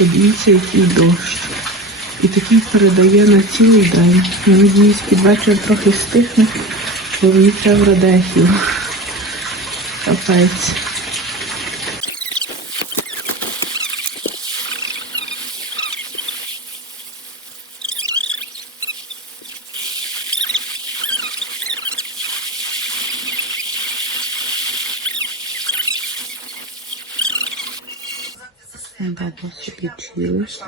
Подивіться, який дощ. І такий передає на цілий день. Я надіюсь, під вечір трохи стихне, бо мені в Радехів. Капець. І тяжко.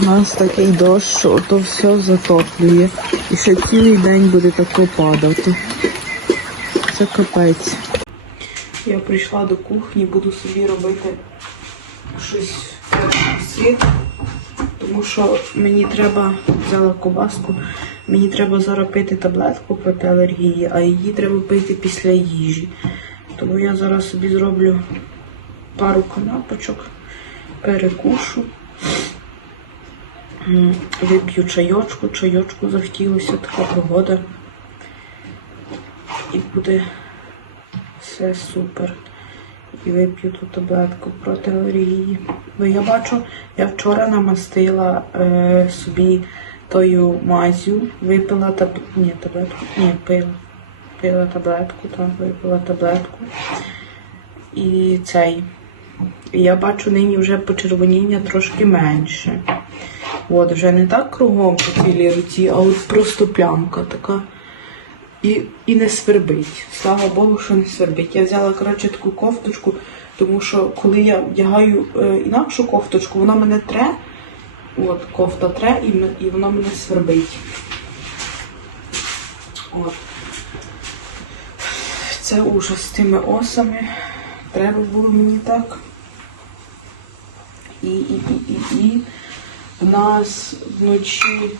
У нас такий дощ, що то все затоплює. І ще цілий день буде тако падати. Це капець. Я прийшла до кухні, буду собі робити щось світ, тому що мені треба, взяла кобаску, мені треба зараз пити таблетку проти алергії, а її треба пити після їжі. Тому я зараз собі зроблю пару канапочок, перекушу. Вип'ю чайочку, чайочку захотілося, така погода. І буде все супер. І вип'ю ту таблетку проти алергії. Бо я бачу, я вчора намастила е, собі тою мазю, випила таб... Ні, таблетку. Ні, пила. Пила таблетку, так, випила таблетку. І цей. Я бачу нині вже почервоніння трошки менше. От, вже не так кругом по цілій руці, а от просто плямка така. І, і не свербить. Слава Богу, що не свербить. Я взяла коротше таку кофточку, тому що коли я вдягаю е, інакшу кофточку, вона мене тре. От, кофта тре і, і вона мене свербить. От. Це ужас з цими осами. Треба було мені так. І, і, і, і, і. В нас вночі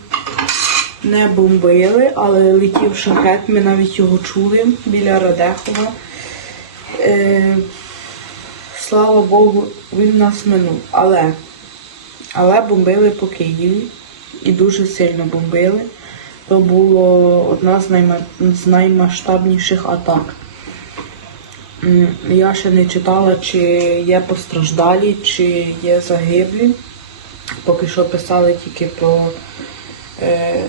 не бомбили, але летів шахет, ми навіть його чули біля Радехова. Е, слава Богу, він нас минув. Але, але бомбили по Києві і дуже сильно бомбили. То було одна з, найма, з наймасштабніших атак. Я ще не читала, чи є постраждалі, чи є загиблі. Поки що писали тільки про е,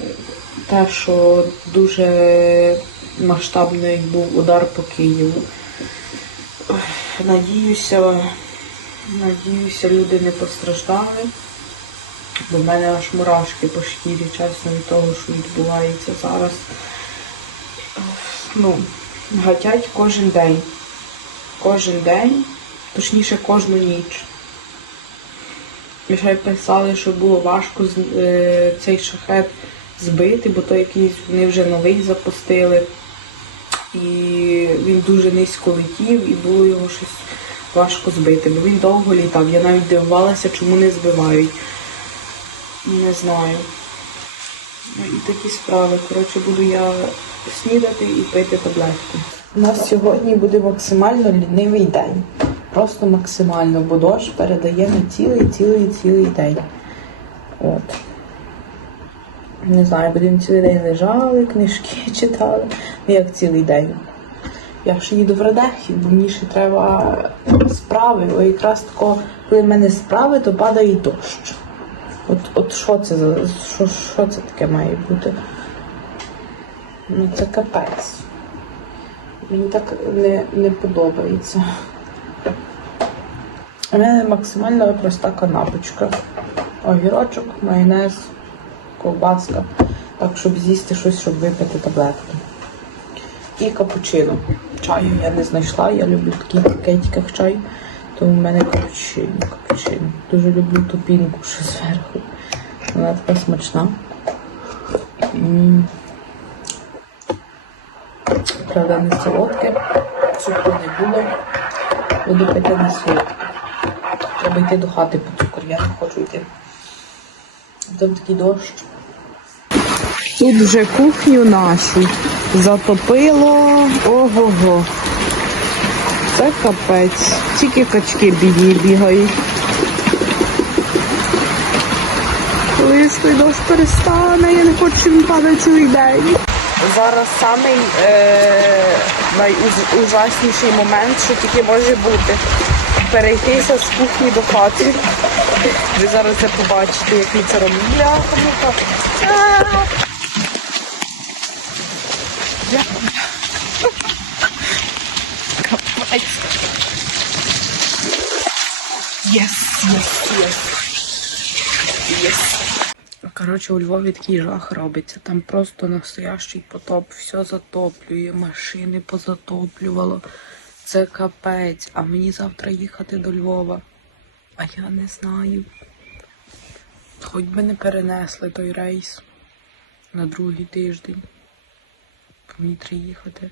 те, що дуже масштабний був удар по Києву. Надіюся, надіюся, люди не постраждали, бо в мене аж мурашки по шкірі, чесно, від того, що відбувається зараз. Ну, гатять кожен день. Кожен день, точніше кожну ніч. І ще писали, що було важко е, цей шахет збити, бо то якийсь вони вже новий запустили. І він дуже низько летів, і було його щось важко збити, бо він довго літав. Я навіть дивувалася, чому не збивають. Не знаю. Ну і такі справи. Коротше, буду я снідати і пити таблетки. У нас сьогодні буде максимально лінивий день. Просто максимально, бо дощ передає на цілий, цілий, цілий день. От. Не знаю, будемо цілий день лежали, книжки читали. Ну як цілий день. Я ще їду в Радехів, бо мені ще треба справи. О, якраз тако, коли в мене справи, то падає дощ. От, от що це що, що це таке має бути? Ну це капець. Мені так не, не подобається. У мене максимально проста канапочка. Огірочок, майонез, ковбаска. Так, щоб з'їсти щось, щоб випити таблетки. І капучино. Чаю я не знайшла, я люблю в таких пакетиках чай. То в мене капучино, капучино. Дуже люблю ту пінку, що зверху. Вона така смачна. Правда, не солодке, цукру не було. Буду пити не солодке. Треба йти до хати по цукор, я не хочу йти. Там такий дощ. Тут вже кухню нашу затопило. Ого-го. Це капець. Тільки качки бідні бігають. Коли той дощ перестане, я не хочу, він падав цілий день. Зараз самий е, найужасніший момент, що тільки може бути. Перейтися з кухні до хати. Ви зараз це побачите, як ми це робимо. Бляха, муха. А! Капець. Єс, єс, єс. Єс. Коротше, у Львові такий жах робиться. Там просто настоящий потоп, все затоплює, машини позатоплювало. Це капець. А мені завтра їхати до Львова. А я не знаю. Хоч би не перенесли той рейс на другий тиждень. Мені треба їхати.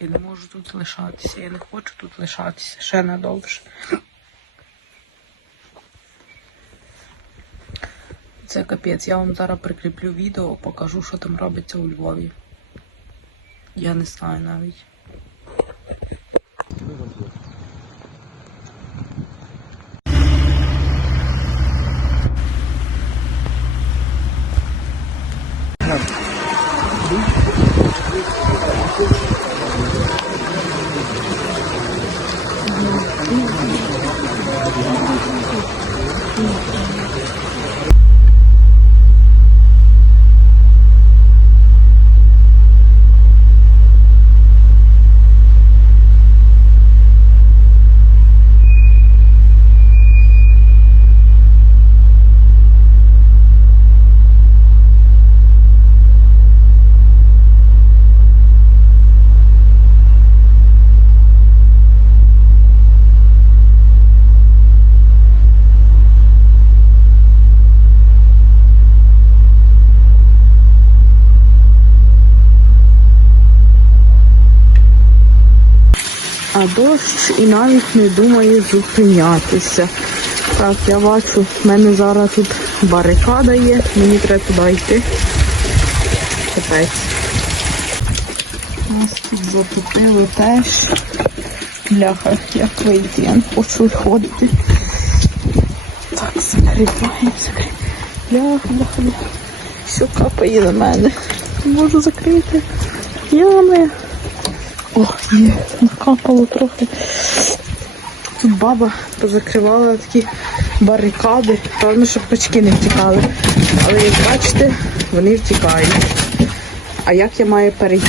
Я не можу тут лишатися. Я не хочу тут лишатися ще надовше. Це капець. Я вам зараз прикріплю відео, покажу, що там робиться у Львові. Я не знаю навіть. Дощ і навіть не думає зупинятися. Так, я бачу, в мене зараз тут барикада є, мені треба туди йти. Капець. Нас тут затопило теж. Бляха, як вийти, я не хочу виходити. Так, закриваємо, закриваємо. Бляха, бляха, бляха. Все капає на мене. Можу закрити. Ями. О, накапало трохи. Тут баба позакривала такі барикади. Певно, щоб качки не втікали. Але як бачите, вони втікають. А як я маю перейти?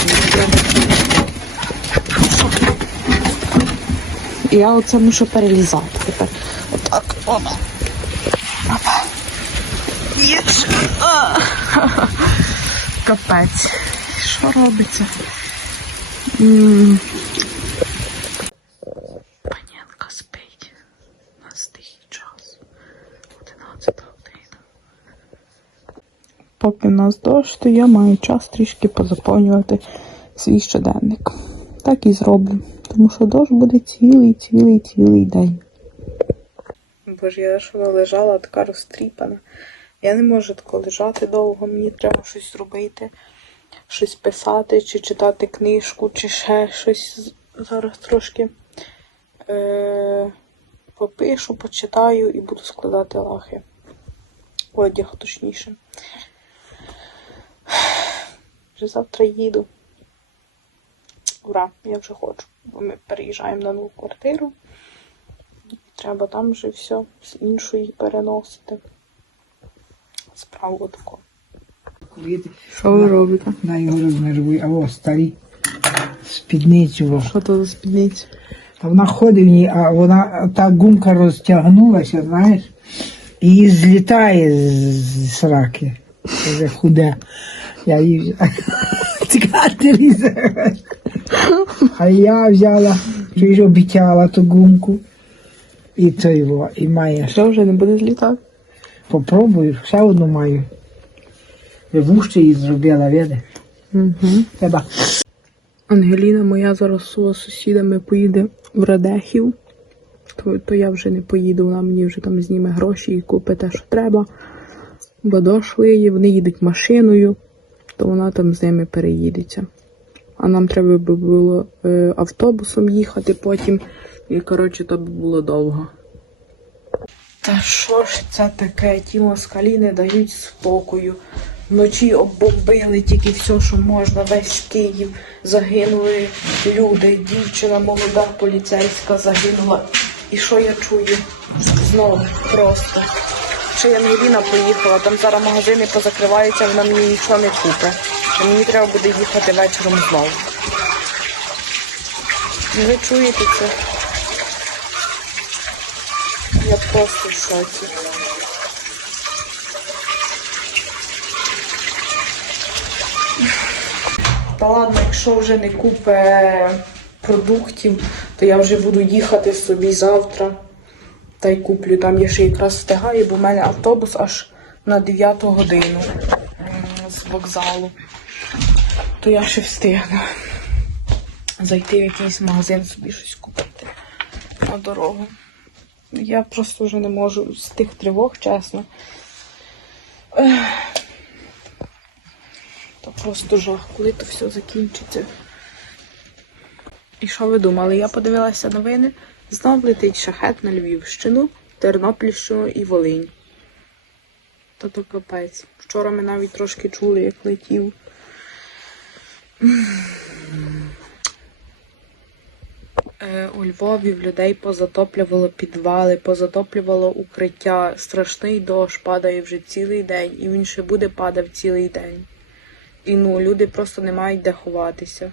Я, я оце мушу перелізати тепер. Отак. Опа. Опа. Є. А. Капець. Що робиться? Панянка спить. У нас тихий час. 11 година. Поки нас дощ, то я маю час трішки позаповнювати свій щоденник. Так і зроблю. Тому що дощ буде цілий, цілий, цілий день. Боже, я ж вона лежала така розтріпана. Я не можу тако лежати довго, мені треба щось зробити щось писати, чи читати книжку, чи ще щось. Зараз трошки е, попишу, почитаю і буду складати лахи. Одяг точніше. Вже завтра їду. Ура, я вже хочу. Бо ми переїжджаємо на нову квартиру. Треба там вже все з іншої переносити. Справу таку. Видите, Що ви робите? на його розмежує, а ось старі спідницю. во. Що то за спідниця? А вона ходить в ній, а вона та гумка розтягнулася, знаєш, і злітає з, сраки. Це Вже худе. Я її цікати лізе. А я взяла, чуєш, обіцяла ту гумку. І то його, і має. Що вже не буде злітати? Попробую, ще одну маю. Вужче її зробила, видиш? Угу. Треба. Ангеліна моя зараз з сусідами поїде в Радехів, то, то я вже не поїду, вона мені вже там зніме гроші і купить те, що треба. Бо дошли її, вони їдуть машиною, то вона там з ними переїдеться. А нам треба би було е, автобусом їхати потім. І коротше, то би було довго. Та що ж це таке? Ті москалі не дають спокою. Вночі оббомбили тільки все, що можна, весь Київ. Загинули люди, дівчина молода поліцейська загинула. І що я чую? Знову просто. Ще я Ангеліна поїхала, там зараз магазини позакриваються, вона мені нічого не купить. Мені треба буде їхати вечором знову. Ви чуєте це? Я просто в шоці. Та ладно, якщо вже не купе продуктів, то я вже буду їхати собі завтра. Та й куплю. Там я ще якраз встигаю, бо в мене автобус аж на 9 годину з вокзалу. То я ще встигну зайти в якийсь магазин собі щось купити на дорогу. Я просто вже не можу з тих тривог, чесно. Просто жах, коли то все закінчиться. І що ви думали? Я подивилася новини. Знов летить шахет на Львівщину, Тернопільщину і Волинь. Та то капець. Вчора ми навіть трошки чули, як летів. Е, У Львові в людей позатоплювало підвали, позатоплювало укриття. Страшний дощ падає вже цілий день, і він ще буде падав цілий день. І ну, люди просто не мають де ховатися.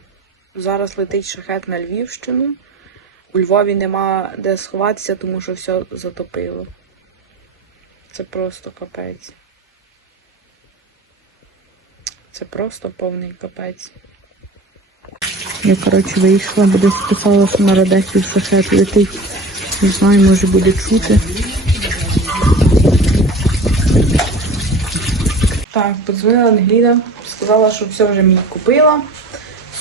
Зараз летить шахет на Львівщину. У Львові нема де сховатися, тому що все затопило. Це просто капець. Це просто повний капець. Я, коротше, вийшла, буде списала, що на радехів шахет летить. Не знаю, може буде чути. Так, подзвонила Ангеліна, сказала, що все вже мені купила.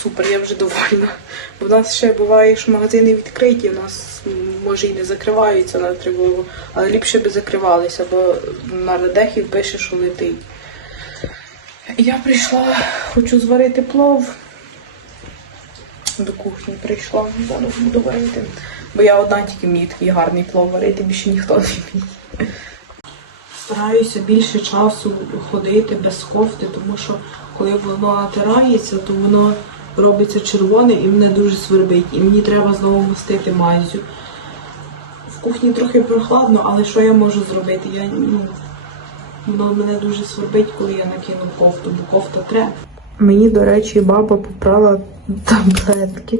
Супер, я вже довольна. У нас ще буває, що магазини відкриті, у нас може і не закриваються на тривогу, але ліпше би закривалися, бо на радехів пише, що летить. Я прийшла, хочу зварити плов. До кухні прийшла, зараз буду варити. Бо я одна тільки вмію такий гарний плов варити, більше ніхто не вміє. Стараюся більше часу ходити без кофти, тому що коли воно натирається, то воно робиться червоне і мене дуже свербить. І мені треба знову мастити мазю. В кухні трохи прохладно, але що я можу зробити? Я, ну, воно мене дуже свербить, коли я накину кофту, бо кофта треба. Мені, до речі, баба попрала таблетки.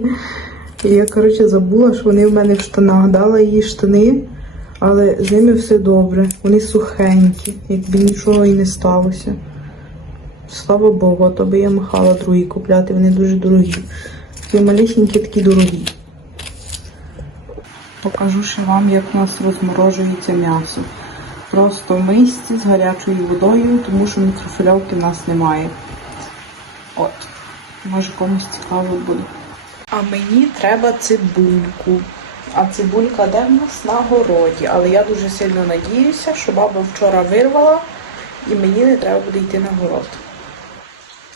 І я, коротше, забула, що вони в мене в штанах. Дала їй штани, але з ними все добре. Вони сухенькі, якби нічого і не сталося. Слава Богу, а то би я махала другі купляти, вони дуже дорогі. Такі малесенькі, такі дорогі. Покажу ще вам, як у нас розморожується м'ясо. Просто в мисці з гарячою водою, тому що мікрофільовки в нас немає. От. Може комусь цікаво буде. А мені треба цибульку. А цибулька де в нас на городі. Але я дуже сильно надіюся, що баба вчора вирвала і мені не треба буде йти на город.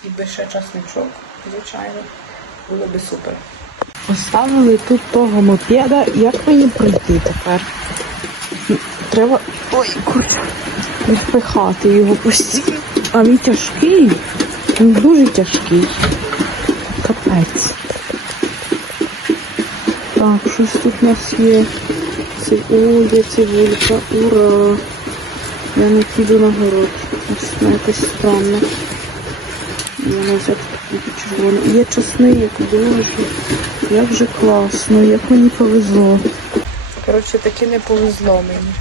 І би ще часничок, звичайно, було би супер. Поставили тут того мопеда. Як мені пройти тепер? Треба. Ой, курча. Відпихати його постійно. А він тяжкий. Він дуже тяжкий. Капець. Так, щось тут у нас є. Це Ой, є цибулька. Ура! Я не піду на город. Вона якось странно. Вона вся така червона. Є чесник, боже. Як же класно, як мені повезло. Коротше, таки не повезло мені.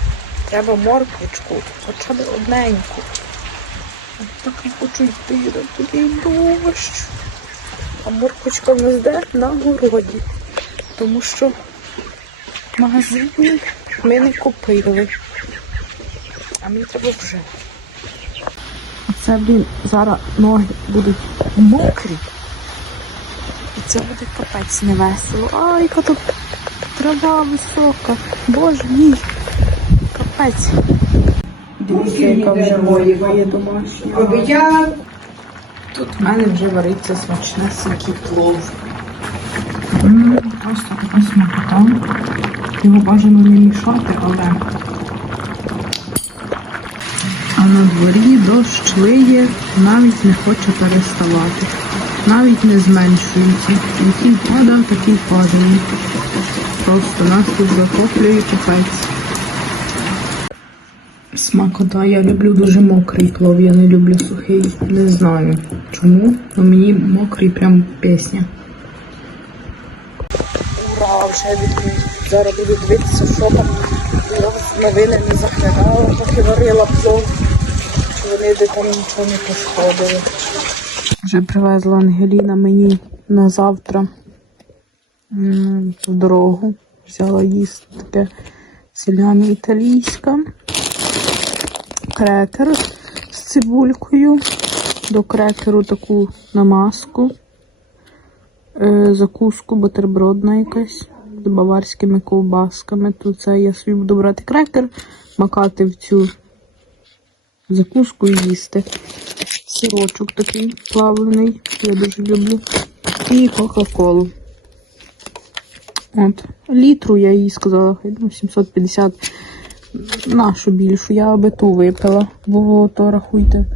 Треба морквочку, хоча б одненьку. Так не хочу йти, туди дощ. А морквочка в нас де на городі. Тому що в магазині ми не купили. А мені треба вже. Оце, блін, зараз ноги будуть мокрі. І це буде капець невесело. Ай, яка тут трава висока. Боже мій. Капець. Дивіться, яка вже моє домашня. Тут в мене вже вариться смачнесенький плов. Просто така смакота. Його бажано не мішати, але А на дворі дощ лиє, навіть не хоче переставати. Навіть не зменшується. Який падав, такий падає. Просто нас тут захоплює капець. Смакота, я люблю дуже мокрий плов, я не люблю сухий. Не знаю чому, але мені мокрий прям пісня. Ура, вже відмінь. Зараз буду дивитися, що там. Новини не заглядала, поки варила плов. Чи вони де там нічого не пошкодили. Вже привезла Ангеліна мені на завтра в дорогу. Взяла їсти таке селяне італійська. Крекер з цибулькою. До крекеру таку намазку. Е, закуску бутербродна якась з баварськими ковбасками. Тут це я собі буду брати крекер, макати в цю закуску і їсти. Сирочок такий плавлений, я дуже люблю. І Кока-Колу. От. Літру я їй сказала, хай ну, 750 нашу більшу, я аби ту випила, бо то рахуйте.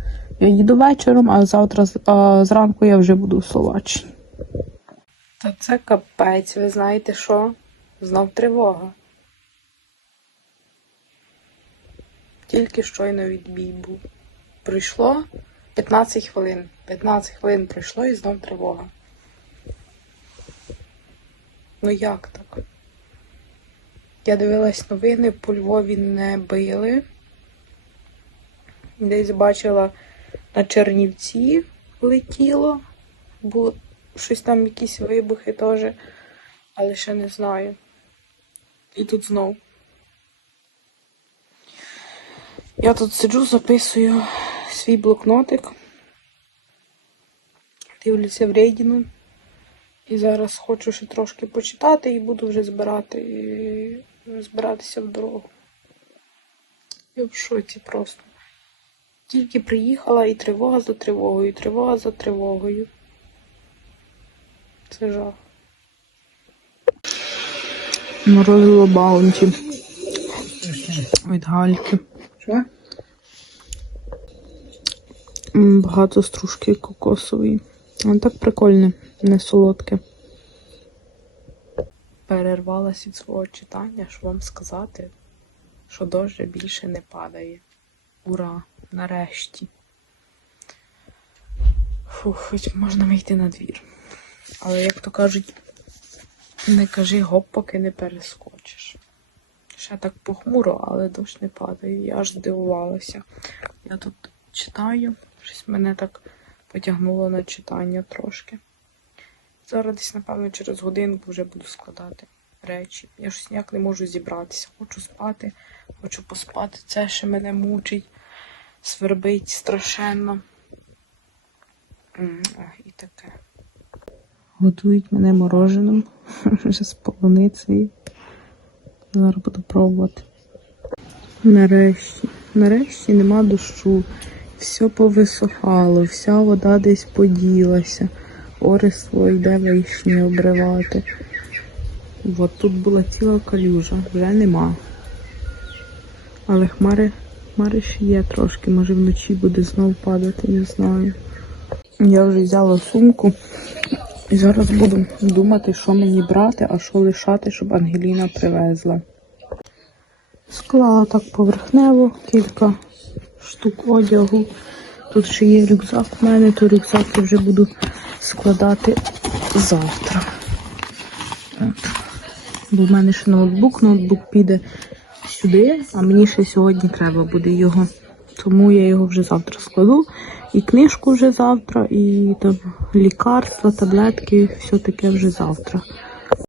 Я їду вечором, а завтра а зранку я вже буду в Словаччині. Та це капець, ви знаєте що? Знов тривога. Тільки щойно відбій був. Пройшло 15 хвилин. 15 хвилин пройшло і знов тривога. Ну як так? Я дивилась новини, по Львові не били. Десь бачила на Чернівці летіло. Було щось там, якісь вибухи теж, але ще не знаю. І тут знов. Я тут сиджу, записую свій блокнотик. Дивлюся в рейдіну. І зараз хочу ще трошки почитати і буду вже збирати збиратися в дорогу. Я в шоці просто. Тільки приїхала і тривога за тривогою, і тривога за тривогою. Це жах. Морозиво баунті від гальки. Що? Багато стружки кокосової. Воно так прикольне, не солодке. Перервалась від свого читання, щоб вам сказати, що дощ більше не падає. Ура! Нарешті. Фух, хоч можна вийти на двір. Але, як то кажуть, не кажи гоп, поки не перескочиш. Ще так похмуро, але дощ не падає. Я аж здивувалася. Я тут читаю, щось мене так потягнуло на читання трошки. Зараз десь, напевно, через годинку вже буду складати речі. Я щось ніяк не можу зібратися. Хочу спати, хочу поспати. Це ще мене мучить, свербить страшенно. І таке. Готують мене мороженим вже з полуницею. Зараз буду пробувати. Нарешті, нарешті нема дощу. Все повисохало, вся вода десь поділася. Ориство йде вишні обривати. От тут була ціла калюжа, вже нема. Але хмари, хмари ще є трошки, може вночі буде знов падати, не знаю. Я вже взяла сумку і зараз буду думати, що мені брати, а що лишати, щоб Ангеліна привезла. Склала так поверхнево кілька штук одягу. Тут ще є рюкзак в мене, то рюкзак я вже буду складати завтра. Бо в мене ще ноутбук, ноутбук піде сюди, а мені ще сьогодні треба буде його. Тому я його вже завтра складу. І книжку вже завтра, і там лікарства, таблетки, все таке вже завтра.